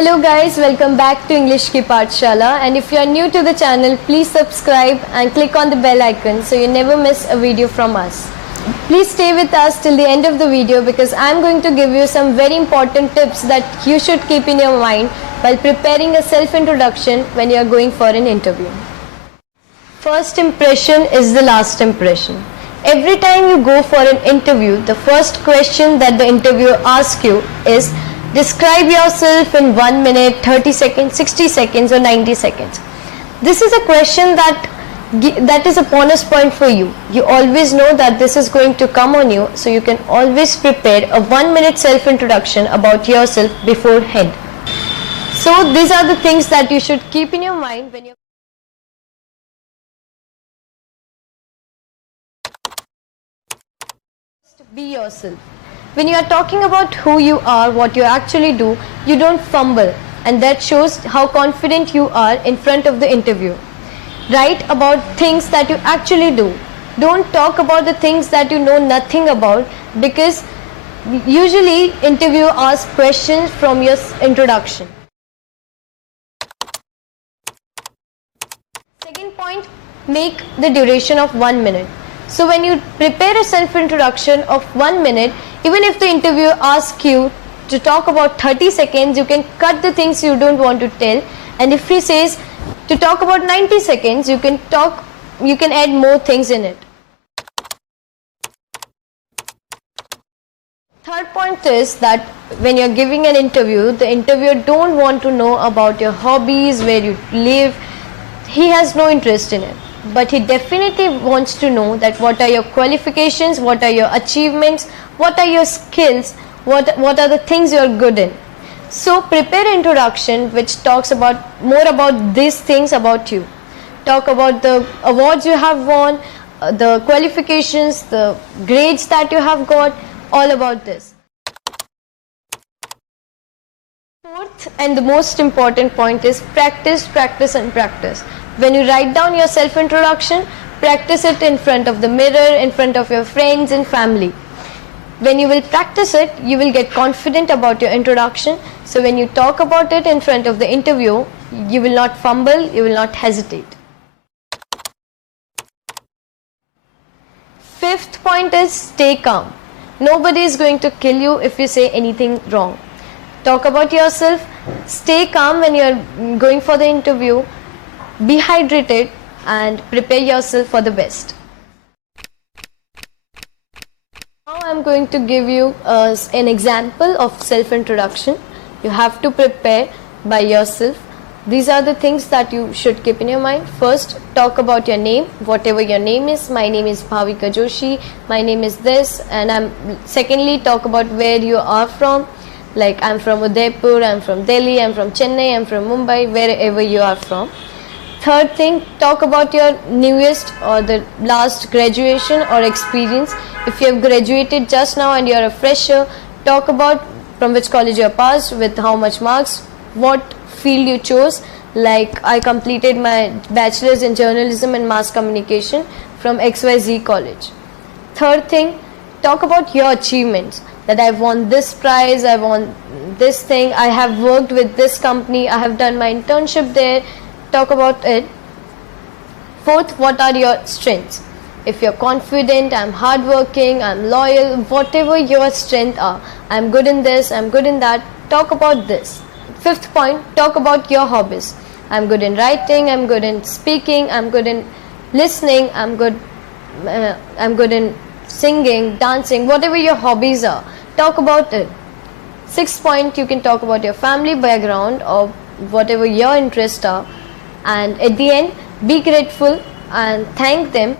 Hello guys, welcome back to English Ki Pathshala, and if you are new to the channel, please subscribe and click on the bell icon so you never miss a video from us. Please stay with us till the end of the video because I am going to give you some very important tips that you should keep in your mind while preparing a self-introduction when you are going for an interview. First impression is the last impression. Every time you go for an interview, the first question that the interviewer asks you is, describe yourself in 1 minute, 30 seconds, 60 seconds or 90 seconds. This is a question that is a bonus point for you. You always know that this is going to come on you, so you can always prepare a 1 minute self-introduction about yourself beforehand. So these are the things that you should keep in your mind when you're be yourself. When you are talking about who you are, what you actually do, you don't fumble, and that shows how confident you are in front of the interview. Write about things that you actually do. Don't talk about the things that you know nothing about, because usually interviewer asks questions from your introduction. Second point, make the duration of 1 minute. So when you prepare a self-introduction of 1 minute, even if the interviewer asks you to talk about 30 seconds, you can cut the things you don't want to tell. And if he says to talk about 90 seconds, you can add more things in it. Third point is that when you're giving an interview, the interviewer don't want to know about your hobbies, where you live. He has no interest in it. But he definitely wants to know that what are your qualifications, what are your achievements, what are your skills, what are the things you are good in. So prepare an introduction which talks more about these things about you. Talk about the awards you have won, the qualifications, the grades that you have got, all about this. Fourth and the most important point is practice, practice and practice. When you write down your self-introduction, practice it in front of the mirror, in front of your friends and family. When you will practice it, you will get confident about your introduction. So when you talk about it in front of the interview, you will not fumble, you will not hesitate. Fifth point is stay calm. Nobody is going to kill you if you say anything wrong. Talk about yourself, stay calm when you are going for the interview. Be hydrated and prepare yourself for the best. Now I am going to give you an example of self-introduction. You have to prepare by yourself. These are the things that you should keep in your mind. First, talk about your name, whatever your name is. My name is Bhavika Joshi. My name is this. And secondly, talk about where you are from. Like I'm from Udaipur, I'm from Delhi, I'm from Chennai, I'm from Mumbai, wherever you are from. Third thing, talk about your newest or the last graduation or experience. If you have graduated just now and you are a fresher, talk about from which college you are passed, with how much marks, what field you chose. Like I completed my bachelor's in journalism and mass communication from XYZ college. Third thing, talk about your achievements. That I've won this prize, I won this thing, I have worked with this company, I have done my internship there. Talk about it. Fourth, what are your strengths? If you're confident, I'm hardworking, I'm loyal, whatever your strengths are, I'm good in this, I'm good in that, talk about this. Fifth point, talk about your hobbies. I'm good in writing, I'm good in speaking, I'm good in listening, I'm good in singing, dancing, whatever your hobbies are, talk about it. Sixth point, you can talk about your family background or whatever your interests are. And at the end, be grateful and thank them